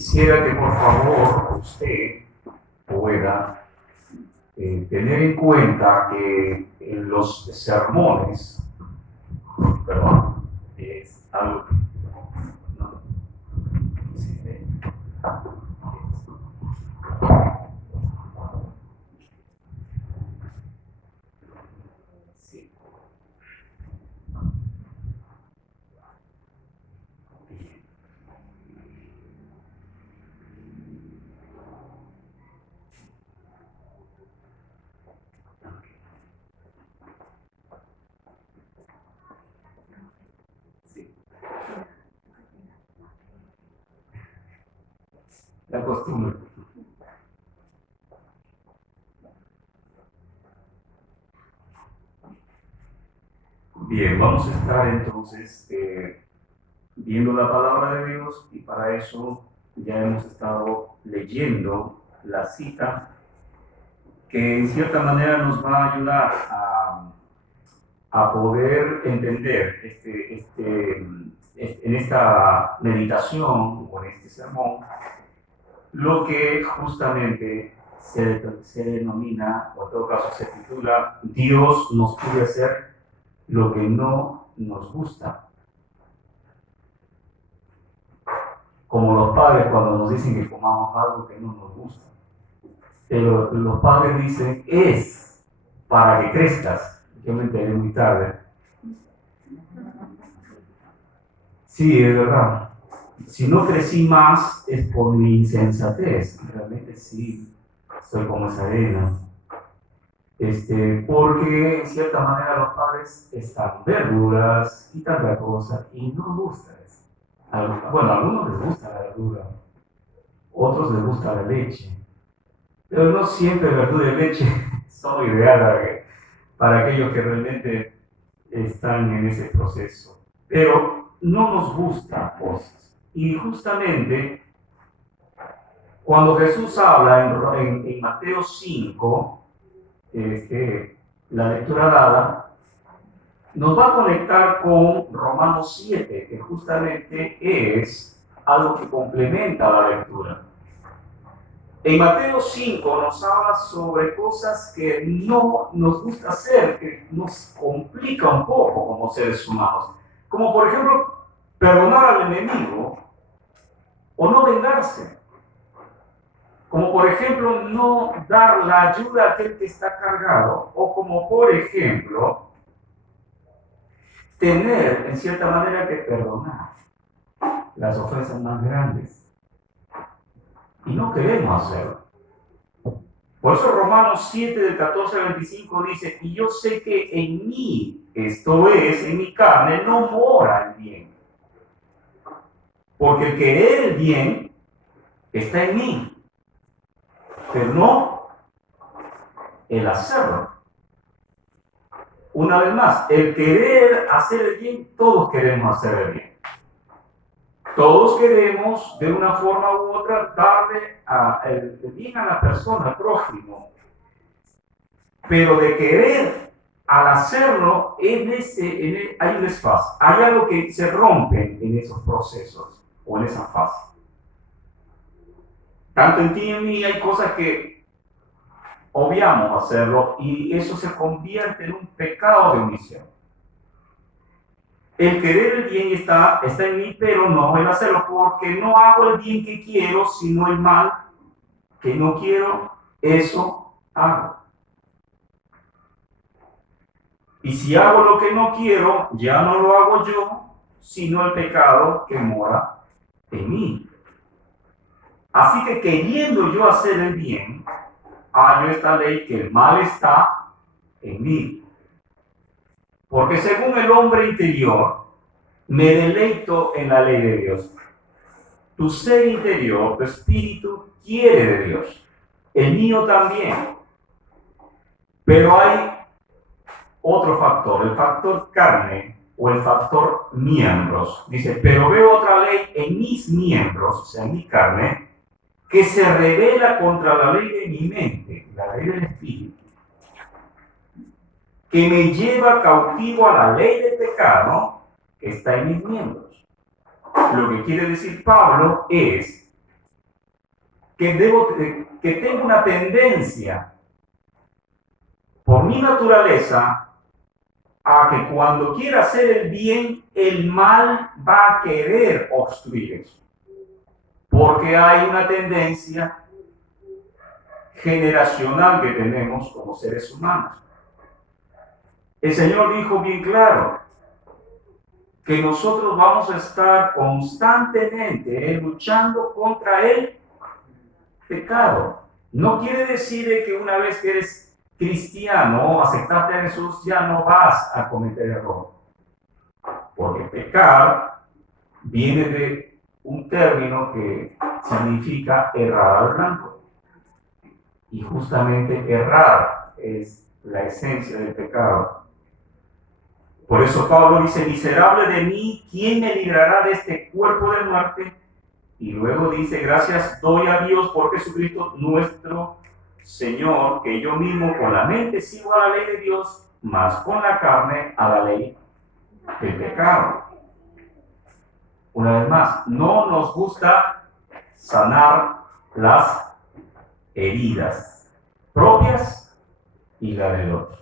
quisiera que por favor usted pueda tener en cuenta que en los sermones, perdón, es algo que no, sí. Sí. La costumbre. Bien, vamos a estar entonces viendo la palabra de Dios y para eso ya hemos estado leyendo la cita que en cierta manera nos va a ayudar a poder entender en esta meditación o en este sermón lo que justamente se denomina, o en todo caso se titula, Dios nos pide hacer lo que no nos gusta. Como los padres cuando nos dicen que comamos algo que no nos gusta. Pero los padres dicen, es para que crezcas. Yo me enteré muy tarde. Sí, es verdad. Si no crecí más es por mi insensatez. Realmente sí, soy como esa arena. Porque en cierta manera los padres están verduras y tanta cosa y no gusta eso. Bueno, a algunos les gusta la verdura, otros les gusta la leche, pero no siempre verdura y leche son ideales para aquellos que realmente están en ese proceso. Pero no nos gustan cosas. Y justamente cuando Jesús habla en Mateo 5, la lectura dada, nos va a conectar con Romanos 7, que justamente es algo que complementa la lectura. En Mateo 5 nos habla sobre cosas que no nos gusta hacer, que nos complica un poco como seres humanos. Como por ejemplo, perdonar al enemigo o no vengarse. Como por ejemplo, no dar la ayuda a aquel que está cargado. O como por ejemplo, tener en cierta manera que perdonar las ofensas más grandes. Y no queremos hacerlo. Por eso Romanos 7, del 14 al 25 dice, y yo sé que en mí, esto es, en mi carne, no mora el bien. Porque el querer el bien está en mí, pero no el hacerlo. Una vez más, el querer hacer el bien, todos queremos hacer el bien. Todos queremos, de una forma u otra, darle el bien a la persona, al prójimo. Pero de querer, al hacerlo, hay un desfase. Hay algo que se rompe en esos procesos o en esa fase. Tanto en ti y en mí hay cosas que obviamos hacerlo y eso se convierte en un pecado de omisión. El querer el bien está en mí, pero no el hacerlo, porque no hago el bien que quiero, sino el mal que no quiero, eso hago. Y si hago lo que no quiero, ya no lo hago yo, sino el pecado que mora en mí. Así que queriendo yo hacer el bien, hallo esta ley que el mal está en mí. Porque según el hombre interior, me deleito en la ley de Dios. Tu ser interior, tu espíritu, quiere de Dios. El mío también. Pero hay otro factor, el factor carne o el factor miembros. Dice, pero veo otra ley en mis miembros, o sea, en mi carne, que se revela contra la ley de mi mente, la ley del espíritu, que me lleva cautivo a la ley del pecado que está en mis miembros. Lo que quiere decir Pablo es que tengo una tendencia por mi naturaleza a que cuando quiera hacer el bien, el mal va a querer obstruir eso. Porque hay una tendencia generacional que tenemos como seres humanos. El Señor dijo bien claro que nosotros vamos a estar constantemente luchando contra el pecado. No quiere decir que una vez que eres cristiano, aceptaste a Jesús, ya no vas a cometer error. Porque pecar viene de un término que significa errar al blanco. Y justamente errar es la esencia del pecado. Por eso Pablo dice, miserable de mí, ¿quién me librará de este cuerpo de muerte? Y luego dice, gracias doy a Dios por Jesucristo nuestro Señor, que yo mismo con la mente sigo a la ley de Dios, mas con la carne a la ley del pecado. Una vez más, no nos gusta sanar las heridas propias y la del otro.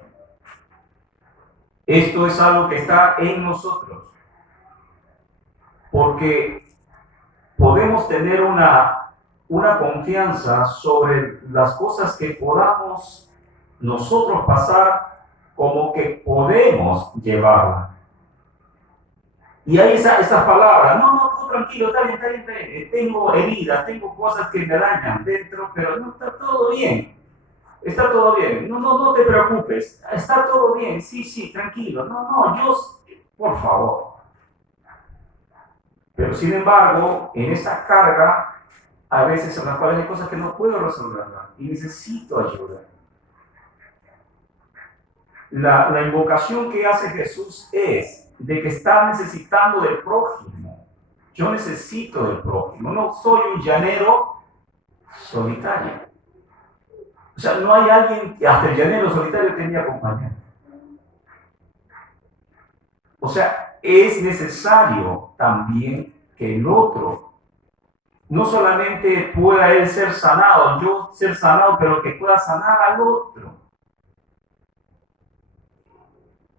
Esto es algo que está en nosotros, porque podemos tener una confianza sobre las cosas que podamos nosotros pasar como que podemos llevarla. Y hay esas palabras, no, tú tranquilo, está bien, tengo heridas, tengo cosas que me dañan dentro, pero no, está todo bien. Está todo bien, no te preocupes, está todo bien, sí, tranquilo, yo, por favor. Pero sin embargo, en esa carga, a veces en las cuales hay cosas que no puedo resolverlas y necesito ayuda. La invocación que hace Jesús es de que está necesitando del prójimo. Yo necesito del prójimo, no soy un llanero solitario. O sea, no hay alguien, hasta el llanero solitario tenía compañero. O sea, es necesario también que el otro no solamente pueda él ser sanado, yo ser sanado, pero que pueda sanar al otro.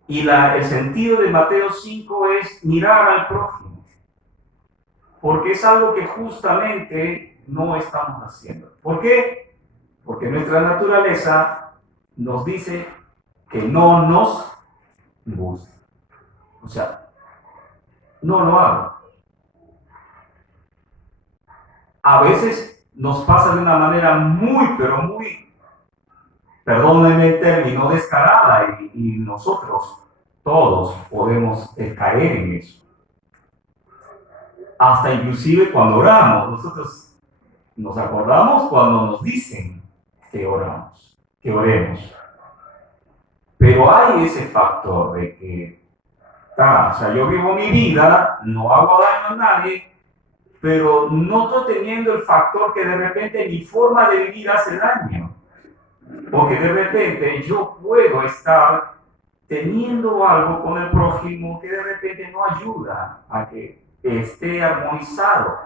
Y el sentido de Mateo 5 es mirar al prójimo, porque es algo que justamente no estamos haciendo. ¿Por qué? Porque nuestra naturaleza nos dice que no nos gusta. O sea, no lo hago. A veces nos pasa de una manera muy, pero muy, perdónenme el término, descarada, y nosotros todos podemos caer en eso. Hasta inclusive cuando oramos, nosotros nos acordamos cuando nos dicen que oramos, que oremos. Pero hay ese factor de que, o sea, yo vivo mi vida, no hago daño a nadie, pero no estoy teniendo el factor que de repente mi forma de vivir hace daño. Porque de repente yo puedo estar teniendo algo con el prójimo que de repente no ayuda a que esté armonizado.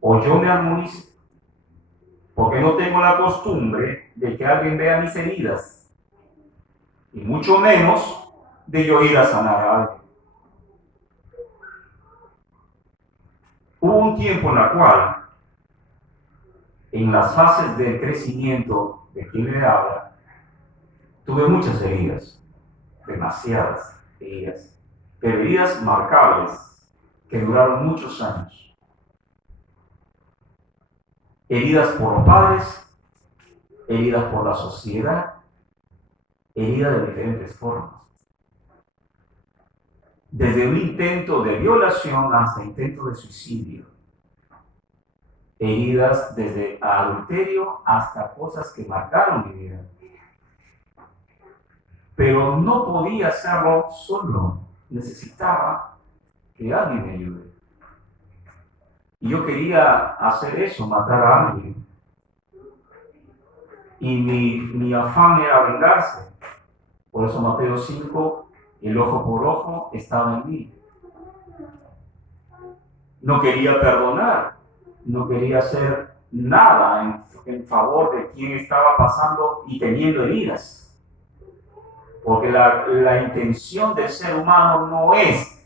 O yo me armonizo. Porque no tengo la costumbre de que alguien vea mis heridas. Y mucho menos de yo ir a sanar a alguien. Hubo un tiempo en la cual, en las fases del crecimiento de quien le habla, tuve muchas heridas, demasiadas heridas, pero heridas marcables que duraron muchos años. Heridas por los padres, heridas por la sociedad, heridas de diferentes formas. Desde un intento de violación hasta intento de suicidio. Heridas desde adulterio hasta cosas que marcaron mi vida. Pero no podía hacerlo solo. Necesitaba que alguien me ayude. Y yo quería hacer eso, matar a alguien. Y mi afán era vengarse. Por eso Mateo 5, el ojo por ojo estaba en mí. No quería perdonar. No quería ser nada en favor de quien estaba pasando y teniendo heridas. Porque la intención del ser humano no es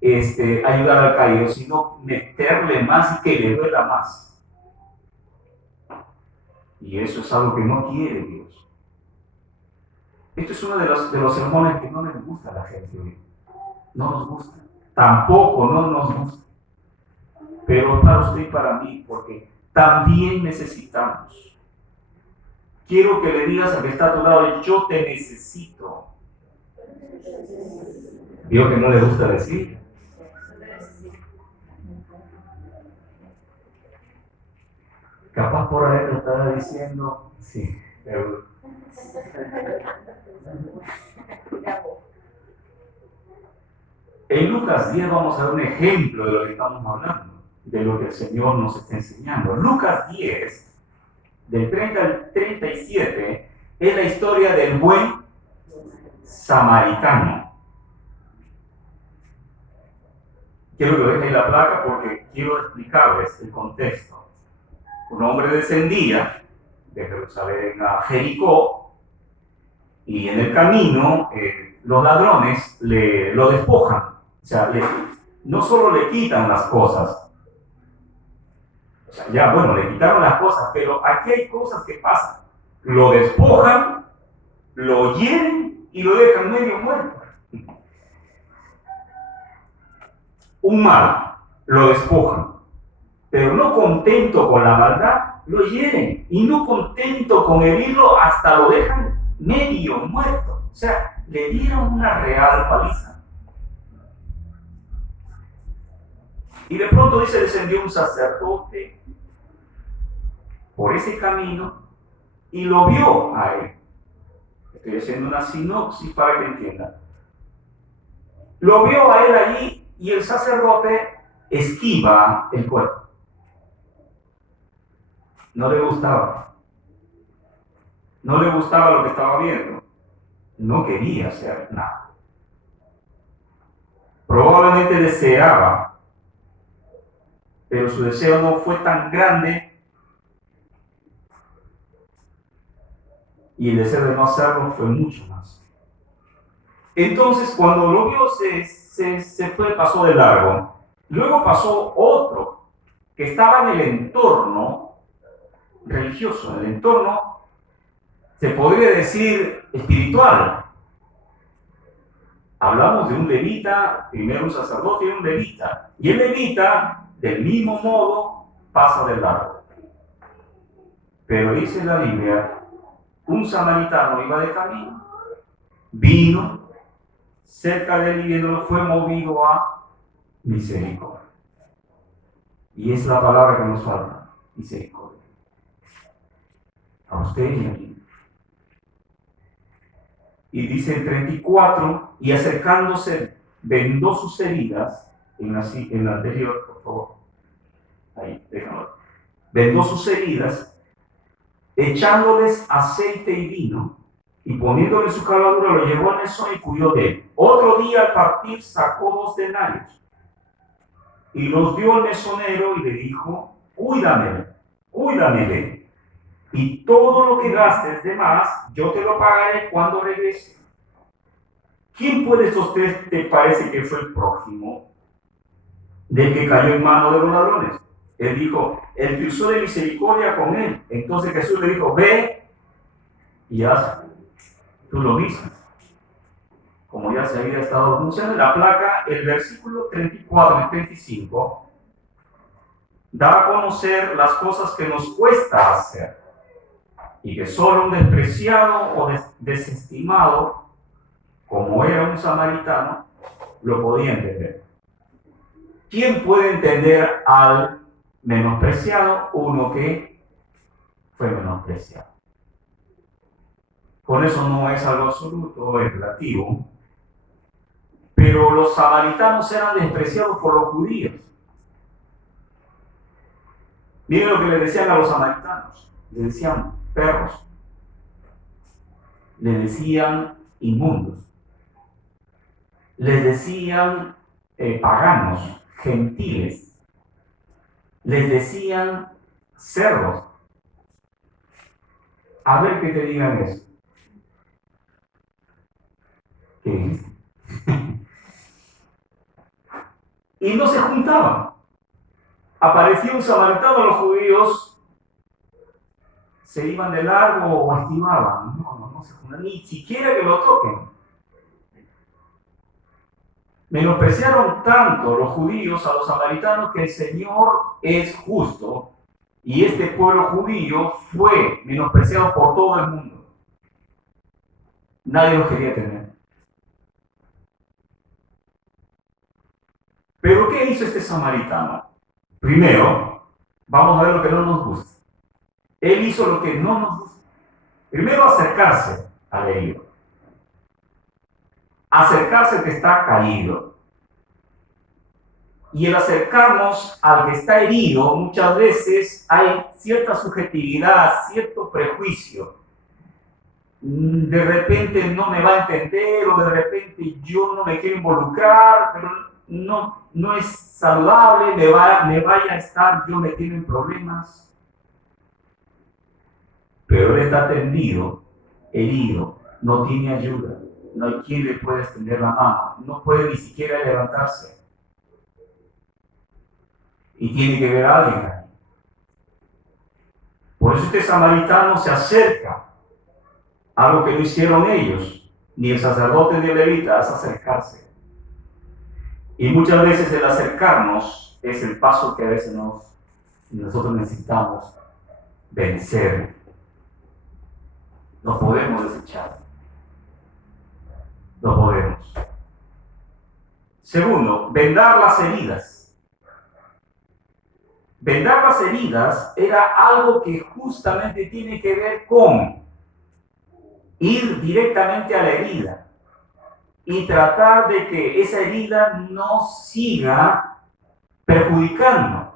ayudar al caído, sino meterle más y que le duela más. Y eso es algo que no quiere Dios. Esto es uno de los sermones que no les gusta a la gente hoy. No nos gusta. Tampoco no nos gusta. Pero para usted y para mí, porque también necesitamos. Quiero que le digas al que está a tu lado, yo te necesito. Digo que no le gusta decir. Capaz por ahí te estaba diciendo, sí, pero... En Lucas 10 vamos a ver un ejemplo de lo que estamos hablando, de lo que el Señor nos está enseñando. Lucas 10, del 30 al 37, es la historia del buen samaritano. Quiero que dejen la placa porque quiero explicarles el contexto. Un hombre descendía de Jerusalén a Jericó y en el camino los ladrones lo despojan. O sea, no solo le quitan las cosas, o sea, ya bueno, le quitaron las cosas, pero aquí hay cosas que pasan. Lo despojan, lo hieren y lo dejan medio muerto. Un mal, lo despojan, pero no contento con la maldad, lo hieren, y no contento con herirlo, hasta lo dejan medio muerto. O sea, le dieron una real paliza. Y de pronto dice, descendió un sacerdote por ese camino y lo vio a él. Estoy haciendo una sinopsis para que entiendan. Lo vio a él allí y el sacerdote esquiva el cuerpo. No le gustaba. No le gustaba lo que estaba viendo. No quería hacer nada. Probablemente deseaba, pero su deseo no fue tan grande y el deseo de no hacerlo fue mucho más. Entonces, cuando lo vio, se fue, pasó de largo. Luego pasó otro que estaba en el entorno religioso, en el entorno, se podría decir, espiritual. Hablamos de un levita, primero un sacerdote y un levita. Y el levita, del mismo modo, pasa de largo. Pero dice la Biblia, un samaritano iba de camino, vino cerca de él y viéndolo fue movido a misericordia. Y es la palabra que nos falta, misericordia. A usted y a mí. Y dice el 34, y acercándose, vendó sus heridas, en la anterior, por favor. Ahí, déjalo. Vendó sus heridas, echándoles aceite y vino, y poniéndole su caladura, lo llevó al mesón y cuidó de él. Otro día al partir sacó 2 denarios, y los dio al mesonero y le dijo, cuídamele, y todo lo que gastes de más, yo te lo pagaré cuando regrese. ¿Quién puede estos 3 te parece que fue el prójimo del que cayó en manos de los ladrones? Él dijo, el que usó de misericordia con él. Entonces Jesús le dijo, ve y haz tú lo mismo. Como ya se había estado anunciando en la placa, el versículo 34 y 35 da a conocer las cosas que nos cuesta hacer y que solo un despreciado o desestimado, como era un samaritano, lo podía entender. ¿Quién puede entender al menospreciado? Uno que fue menospreciado. Con eso no es algo absoluto, es relativo. Pero los samaritanos eran despreciados por los judíos. Miren lo que le decían a los samaritanos. Le decían perros. Le decían inmundos. Les decían paganos, gentiles. Les decían cerdos. A ver que te digan eso. ¿Qué dices? Y no se juntaban. Apareció un samaritano, los judíos se iban de largo o esquivaban. No se juntaban, ni siquiera que lo toquen. Menospreciaron tanto los judíos a los samaritanos que el Señor es justo y este pueblo judío fue menospreciado por todo el mundo. Nadie los quería tener. Pero ¿qué hizo este samaritano? Primero, vamos a ver lo que no nos gusta. Él hizo lo que no nos gusta. Primero, acercarse al herido. Acercarse al que está caído. Y el acercarnos al que está herido, muchas veces hay cierta subjetividad, cierto prejuicio. De repente no me va a entender o de repente yo no me quiero involucrar, pero no es saludable, me vaya a estar yo metido en problemas. Pero él está tendido, herido, no tiene ayuda, no hay quien le pueda extender la mano, no puede ni siquiera levantarse. Y tiene que ver a alguien ahí. Por eso este samaritano se acerca, algo que no hicieron ellos, ni el sacerdote ni el levita, es acercarse. Y muchas veces el acercarnos es el paso que a veces nosotros necesitamos vencer. No podemos desechar. No podemos. Segundo, vendar las heridas. Vendar las heridas era algo que justamente tiene que ver con ir directamente a la herida y tratar de que esa herida no siga perjudicando.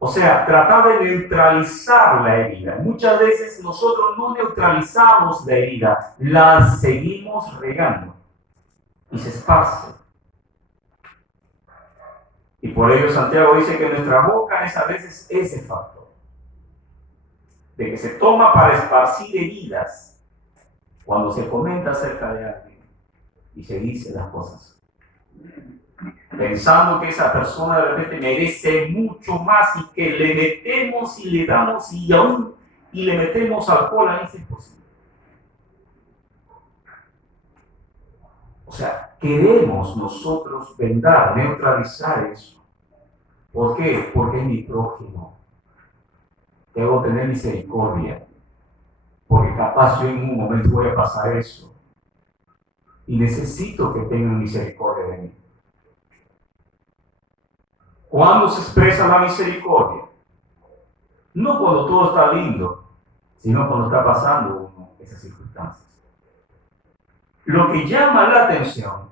O sea, tratar de neutralizar la herida. Muchas veces nosotros no neutralizamos la herida, la seguimos regando y se esparce. Y por ello Santiago dice que nuestra boca es a veces ese factor, de que se toma para esparcir heridas cuando se comenta acerca de alguien y se dice las cosas, pensando que esa persona de repente merece mucho más y que le metemos y le damos y le metemos alcohol a ese posible. O sea, queremos nosotros vendar, neutralizar eso. ¿Por qué? Porque es mi prójimo. Debo tener misericordia. Porque capaz yo en un momento voy a pasar eso. Y necesito que tengan misericordia de mí. ¿Cuándo se expresa la misericordia? No cuando todo está lindo, sino cuando está pasando uno esas circunstancias. Lo que llama la atención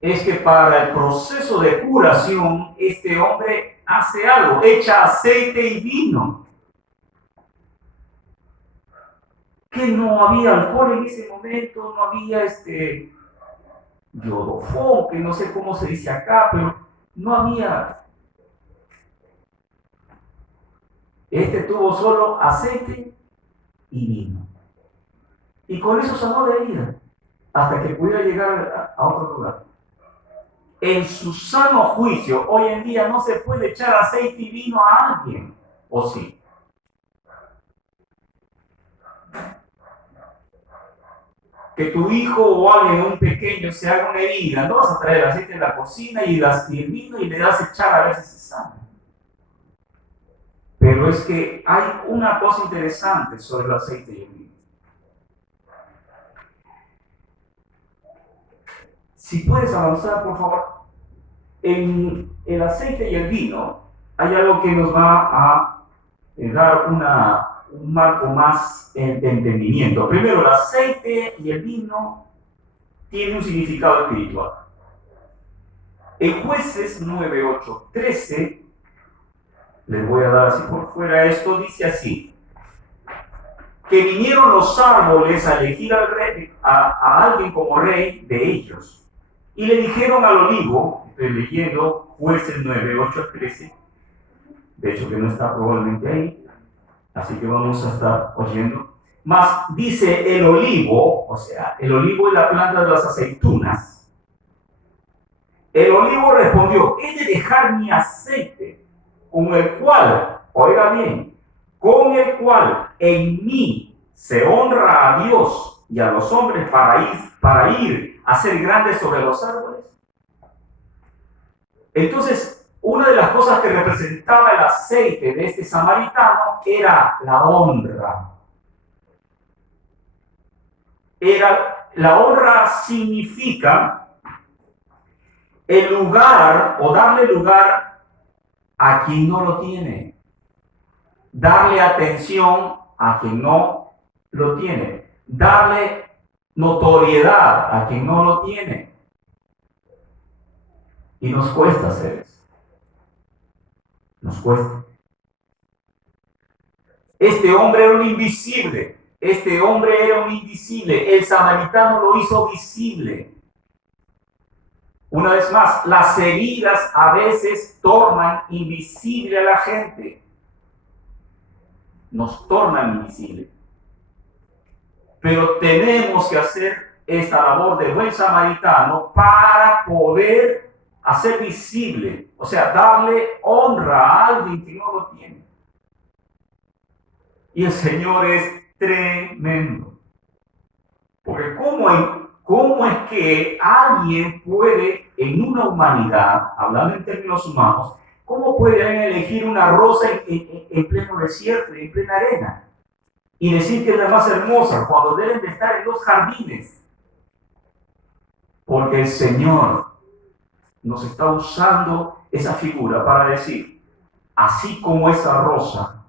es que para el proceso de curación, este hombre hace algo, echa aceite y vino. Que no había alcohol en ese momento, no había yodofón, que no sé cómo se dice acá, pero no había. Tuvo solo aceite y vino. Y con eso sanó la herida, hasta que pudiera llegar a otro lugar. En su sano juicio, hoy en día no se puede echar aceite y vino a alguien, ¿o sí? Que tu hijo o alguien, un pequeño, se haga una herida, no vas a traer aceite en la cocina y el vino y le das a echar a ver si se sana. Pero es que hay una cosa interesante sobre el aceite y el vino. Si puedes avanzar, por favor. En el aceite y el vino hay algo que nos va a dar un marco más de entendimiento. Primero, el aceite y el vino tienen un significado espiritual. En Jueces 9, 8, 13, les voy a dar así por fuera esto, dice así: que vinieron los árboles a elegir al rey, a alguien como rey de ellos. Y le dijeron al olivo, estoy leyendo Jueces 9, 8 a 13, de hecho que no está probablemente ahí, así que vamos a estar oyendo. Mas dice el olivo, o sea, el olivo es la planta de las aceitunas. El olivo respondió, he de dejar mi aceite, con el cual, oiga bien, con el cual en mí se honra a Dios y a los hombres para ir a ser grandes sobre los árboles. Entonces, una de las cosas que representaba el aceite de este samaritano era la honra. La honra significa el lugar o darle lugar a quien no lo tiene. Darle atención a quien no lo tiene. Darle notoriedad a quien no lo tiene. Y nos cuesta hacer eso. Nos cuesta. Este hombre era un invisible. Este hombre era un invisible. El samaritano lo hizo visible. Una vez más, las heridas a veces tornan invisible a la gente. Nos tornan invisible. Pero tenemos que hacer esta labor de buen samaritano para poder hacer visible, o sea, darle honra a alguien que no lo tiene. Y el Señor es tremendo. Porque ¿cómo es que alguien puede, en una humanidad, hablando en términos humanos, cómo puede alguien elegir una rosa en pleno desierto, en plena arena, y decir que es la más hermosa cuando deben de estar en los jardines? Porque el Señor nos está usando esa figura para decir, así como esa rosa,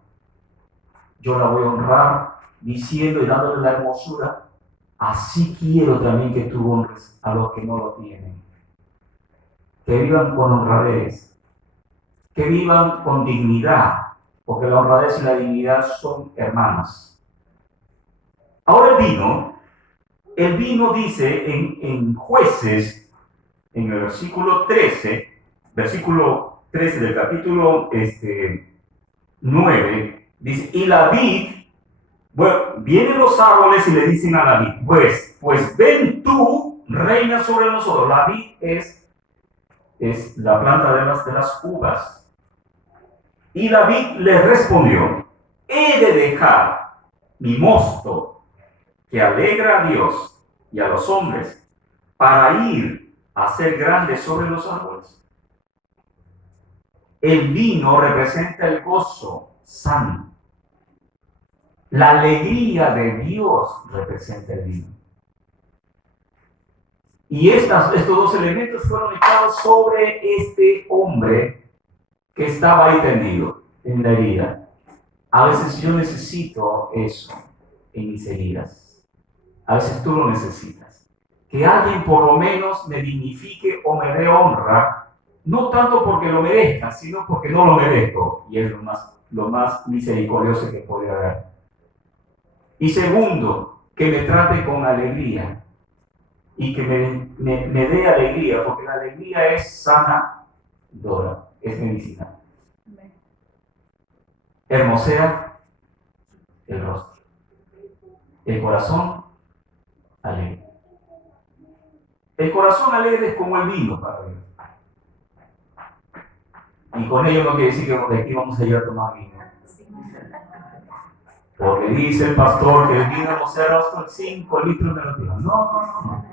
yo la voy a honrar diciendo y dándole la hermosura, así quiero también que tú honres a los que no lo tienen. Que vivan con honradez, que vivan con dignidad, porque la honradez y la dignidad son hermanas. Ahora el vino dice en Jueces, en el versículo 13 del capítulo 9, dice, y la vid, bueno, vienen los árboles y le dicen a la vid, pues ven tú, reina sobre nosotros. La vid es la planta de las uvas. Y la vid le respondió, he de dejar mi mosto que alegra a Dios y a los hombres para ir a ser grande sobre los árboles. El vino representa el gozo sano. La alegría de Dios representa el vino. Y estos dos elementos fueron echados sobre este hombre que estaba ahí tendido en la herida. A veces yo necesito eso en mis heridas. A veces tú lo necesitas. Que alguien por lo menos me dignifique o me dé honra, no tanto porque lo merezca, sino porque no lo merezco. Y es lo más misericordioso que puede haber. Y segundo, que me trate con alegría. Y que me dé alegría, porque la alegría es sanadora, es medicina. Hermosea el rostro. El corazón alegre. El corazón alegre es como el vino para Dios. Y con ello no quiere decir que de aquí vamos a ir a tomar vino. Porque dice el pastor que el vino no será hasta 5 litros de la tierra. No.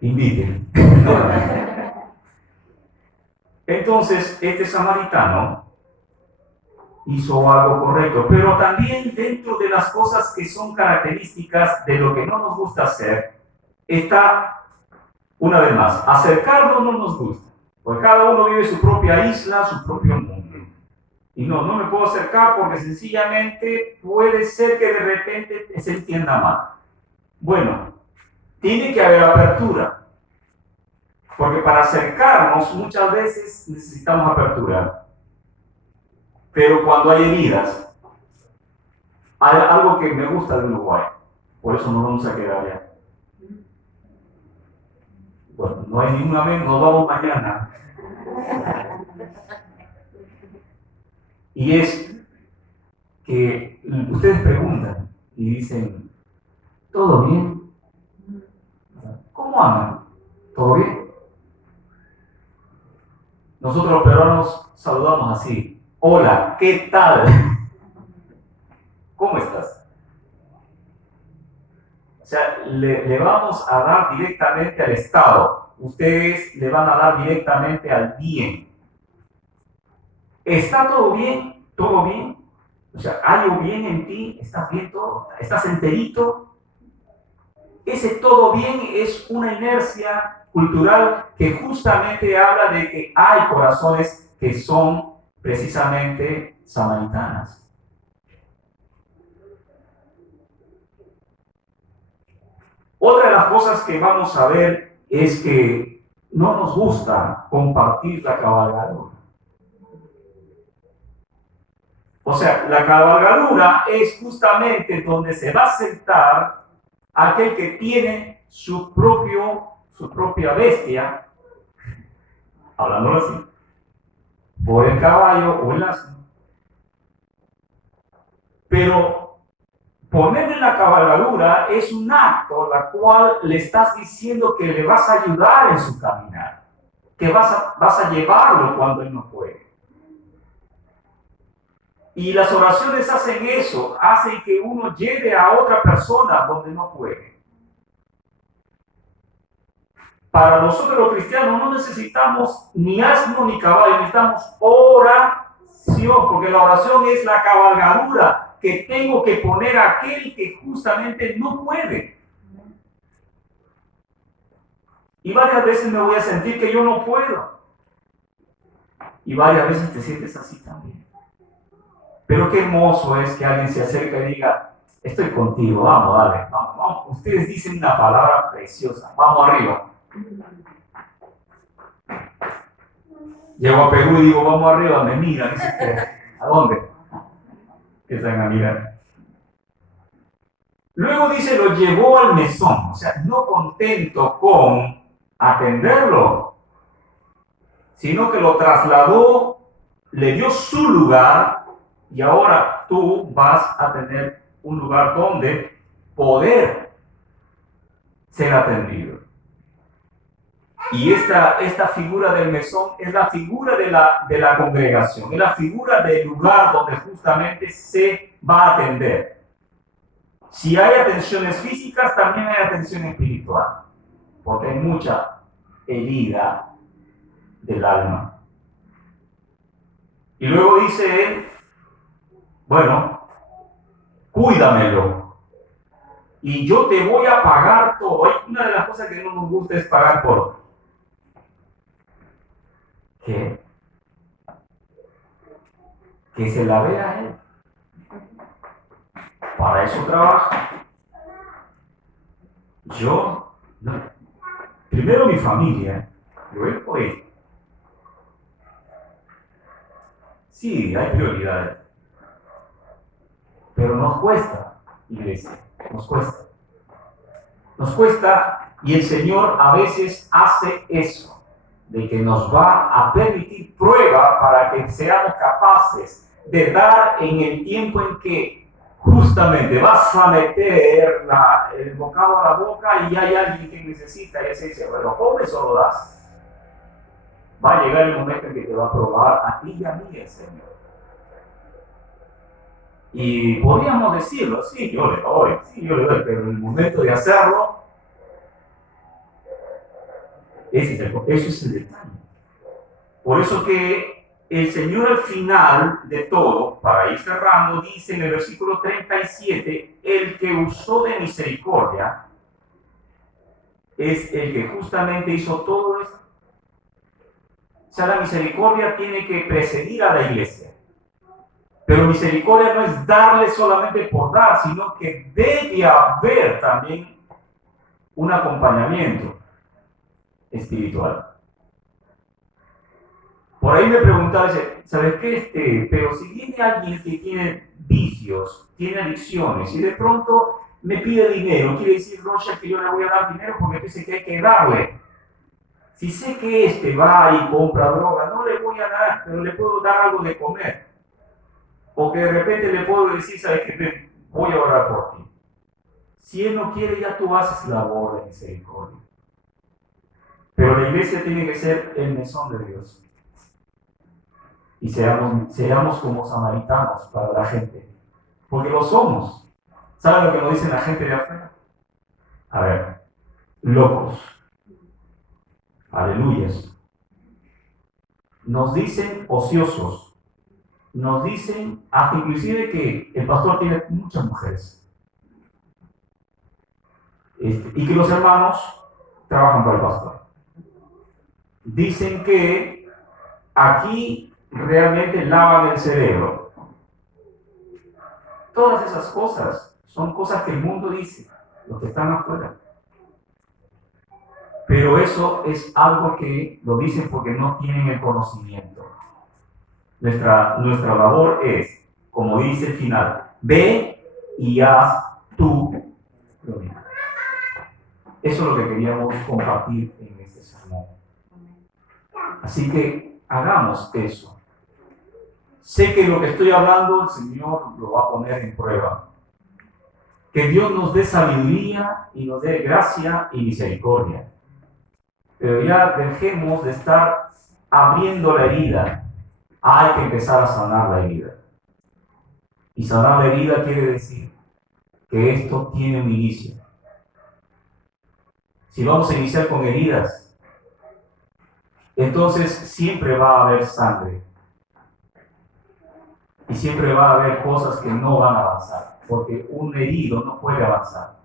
Inviten. Entonces, este samaritano hizo algo correcto, pero también dentro de las cosas que son características de lo que no nos gusta hacer, está, una vez más, acercarnos no nos gusta, porque cada uno vive su propia isla, su propio mundo. Y no me puedo acercar porque sencillamente puede ser que de repente se entienda mal. Bueno, tiene que haber apertura, porque para acercarnos muchas veces necesitamos apertura. Pero cuando hay heridas, hay algo que me gusta de Uruguay, por eso nos vamos a quedar allá. Bueno, no hay ningún amén, nos vamos mañana. Y es que ustedes preguntan y dicen, ¿todo bien? ¿Cómo andan? ¿Todo bien? Nosotros los peruanos saludamos así. Hola, ¿qué tal? ¿Cómo estás? O sea, le vamos a dar directamente al Estado. Ustedes le van a dar directamente al bien. ¿Está todo bien? ¿Todo bien? O sea, ¿hay algo bien en ti? ¿Estás bien todo? ¿Estás enterito? Ese todo bien es una inercia cultural que justamente habla de que hay corazones que son precisamente samaritanas. Otra de las cosas que vamos a ver es que no nos gusta compartir la cabalgadura. O sea, la cabalgadura es justamente donde se va a sentar aquel que tiene su propia bestia, hablándolo así, por el caballo o el asno. Pero ponerle en la cabalgadura es un acto la cual le estás diciendo que le vas a ayudar en su caminar, que vas a llevarlo cuando él no puede. Y las oraciones hacen eso, hacen que uno lleve a otra persona donde no puede. Para nosotros los cristianos no necesitamos ni asno ni caballo, necesitamos oración, porque la oración es la cabalgadura que tengo que poner a aquel que justamente no puede. Y varias veces me voy a sentir que yo no puedo. Y varias veces te sientes así también. Pero qué hermoso es que alguien se acerque y diga, estoy contigo, vamos, dale, vamos. Ustedes dicen una palabra preciosa, vamos arriba. Llego a Perú y digo, vamos arriba, me mira, dice que, ¿a dónde? Que están a mirar. Luego dice, lo llevó al mesón, o sea, no contento con atenderlo, sino que lo trasladó, le dio su lugar, y ahora tú vas a tener un lugar donde poder ser atendido. Y esta figura del mesón es la figura de la congregación, es la figura del lugar donde justamente se va a atender. Si hay atenciones físicas, también hay atención espiritual, porque hay mucha herida del alma. Y luego dice él, bueno, cuídamelo y yo te voy a pagar todo. Una de las cosas que no nos gusta es pagar por ¿qué? Que se la vea a él. Para eso trabaja. Yo, no. Primero mi familia, luego él. Sí, hay prioridades. Pero nos cuesta, iglesia, nos cuesta. Nos cuesta y el Señor a veces hace eso, de que nos va a permitir prueba para que seamos capaces de dar en el tiempo en que justamente vas a meter el bocado a la boca y hay alguien que necesita y así dice, bueno, comes o lo das. Va a llegar el momento en que te va a probar a ti y a mí el Señor. Y podríamos decirlo, sí, yo le doy, pero en el momento de hacerlo, ese es el detalle. Por eso que el Señor al final de todo, para ir cerrando, dice en el versículo 37, el que usó de misericordia es el que justamente hizo todo esto. O sea, la misericordia tiene que precedir a la iglesia. Pero misericordia no es darle solamente por dar, sino que debe haber también un acompañamiento espiritual. Por ahí me preguntaba, ¿sabes qué? Pero si viene alguien que tiene vicios, tiene adicciones, y de pronto me pide dinero, quiere decir, Rocha, que yo le voy a dar dinero porque dice que hay que darle. Si sé que va y compra droga, no le voy a dar, pero le puedo dar algo de comer. O que de repente le puedo decir, ¿sabes qué? Ven, voy a orar por ti. Si Él no quiere, ya tú haces labor de misericordia. Pero la iglesia tiene que ser el mesón de Dios. Y seamos como samaritanos para la gente. Porque lo somos. ¿Saben lo que nos dicen la gente de afuera? A ver, locos. Aleluyas. Nos dicen ociosos. Nos dicen hasta inclusive que el pastor tiene muchas mujeres. Y que los hermanos trabajan para el pastor. Dicen que aquí realmente lavan el cerebro. Todas esas cosas son cosas que el mundo dice, los que están afuera. Pero eso es algo que lo dicen porque no tienen el conocimiento. Nuestra labor es, como dice el final, ve y haz tú lo mismo. Eso es lo que queríamos compartir en este sermón. Así que hagamos eso. Sé que lo que estoy hablando el Señor lo va a poner en prueba. Que Dios nos dé sabiduría y nos dé gracia y misericordia. Pero ya dejemos de estar abriendo la herida. Hay que empezar a sanar la herida. Y sanar la herida quiere decir que esto tiene un inicio. Si vamos a iniciar con heridas, entonces siempre va a haber sangre. Y siempre va a haber cosas que no van a avanzar. Porque un herido no puede avanzar.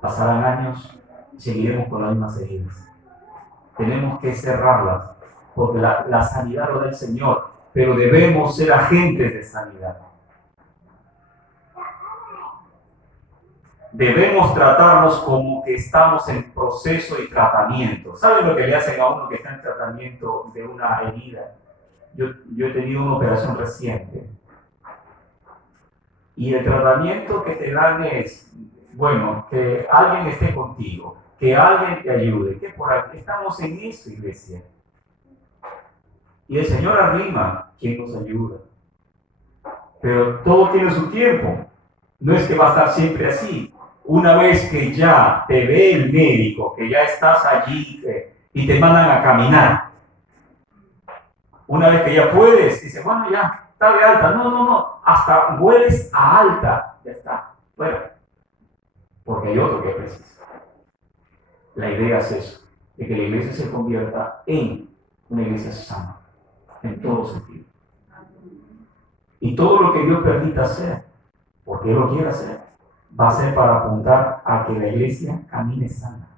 Pasarán años y seguiremos con las mismas heridas. Tenemos que cerrarlas. Porque la sanidad lo da el Señor. Pero debemos ser agentes de sanidad. Debemos tratarnos como que estamos en proceso y tratamiento. ¿Saben lo que le hacen a uno que está en tratamiento de una herida? Yo he tenido una operación reciente. Y el tratamiento que te dan es, bueno, que alguien esté contigo, que alguien te ayude, que por aquí estamos en eso, iglesia. Y el Señor arrima quien nos ayuda. Pero todo tiene su tiempo. No es que va a estar siempre así. Una vez que ya te ve el médico, que ya estás allí y te mandan a caminar. Una vez que ya puedes, dice, bueno, ya, está de alta. No, hasta vueles a alta. Ya está, fuera. Porque hay otro que precisa. La idea es eso, de que la iglesia se convierta en una iglesia sana, en todo sentido. Y todo lo que Dios permita hacer, porque Él lo quiere hacer, va a ser para apuntar a que la iglesia camine sana.